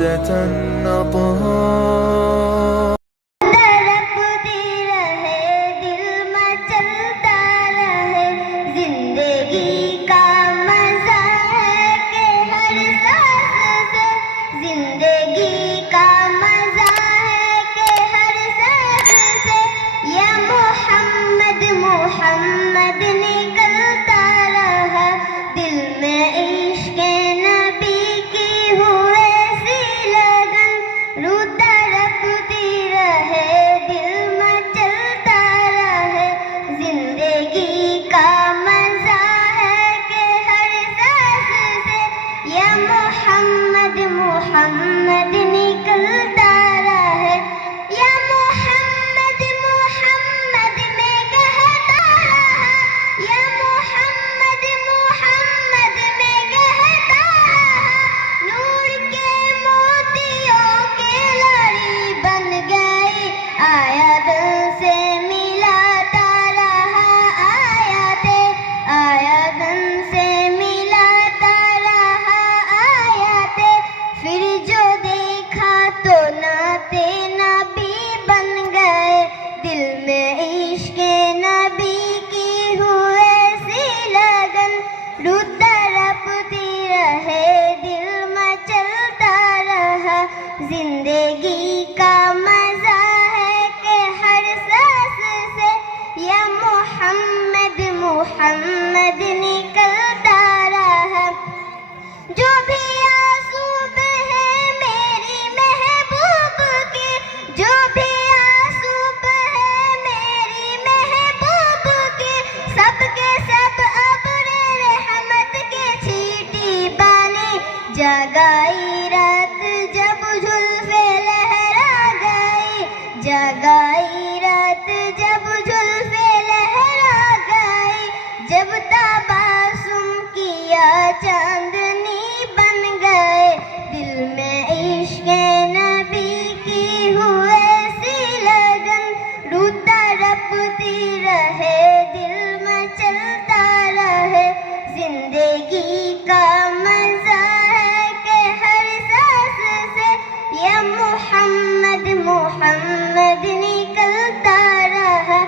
سعادة أطهار. محمد نکلتا رہے، یا محمد محمد میں کہتا رہا، یا محمد محمد میں کہتا رہا، نور کے موتیوں کے لڑی بن گئی، آیات سے ملاتا رہا، آیات سے ملاتا رہا، آیات پھر جو دیکھا تو نعت نبی بن گئے، دل میں عشق نبی کی ہوئے سی لگن، روح تڑپتی رہے، دل مچلتا رہا، زندگی کا مزہ ہے کہ ہر سانس سے یا محمد محمد نکلتا رہا، جو بھی جگائی رات جب زلفیں لہرا گئی، جگائی رات جب زلفیں لہرا گئی، جب تبسم کیا چاندنی بن گئے، دل میں عشق نبی کی ہوئے سی لگن، روح تڑپتی رہے، دل مچلتا رہے، زندگی کا مزہ محمد محمد نکلتا رہا،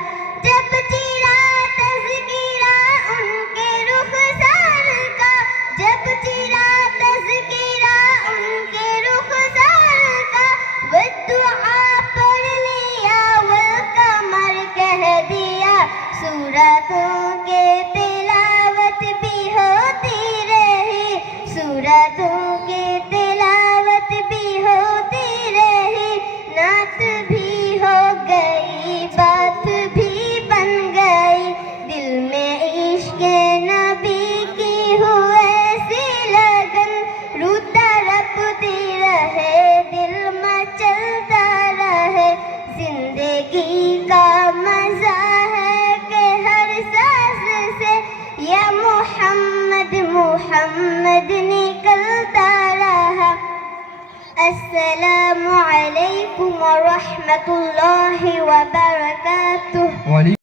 جب چیرا تذکرہ ان کے رخسار کا، جب چیرا تذکرہ ان کے رخسار کا، والدعا پڑھ لیا والقمر کہہ دیا، سورتوں کے تلاوت بھی ہوتی رہی، سورتوں کے تلاوت بھی ہوتی رہی، نعت بھی ہو گئی، بات بھی بن گئی، دل میں عشق نبی کی ہوئے سی لگن، روح تڑپتی رہے، دل مچلتا رہے، زندگی کا مزہ ہے کہ ہر سانس سے یا محمد محمد نکلتا رہا۔ السلام علیکم ورحمۃ اللہ وبرکاتہ۔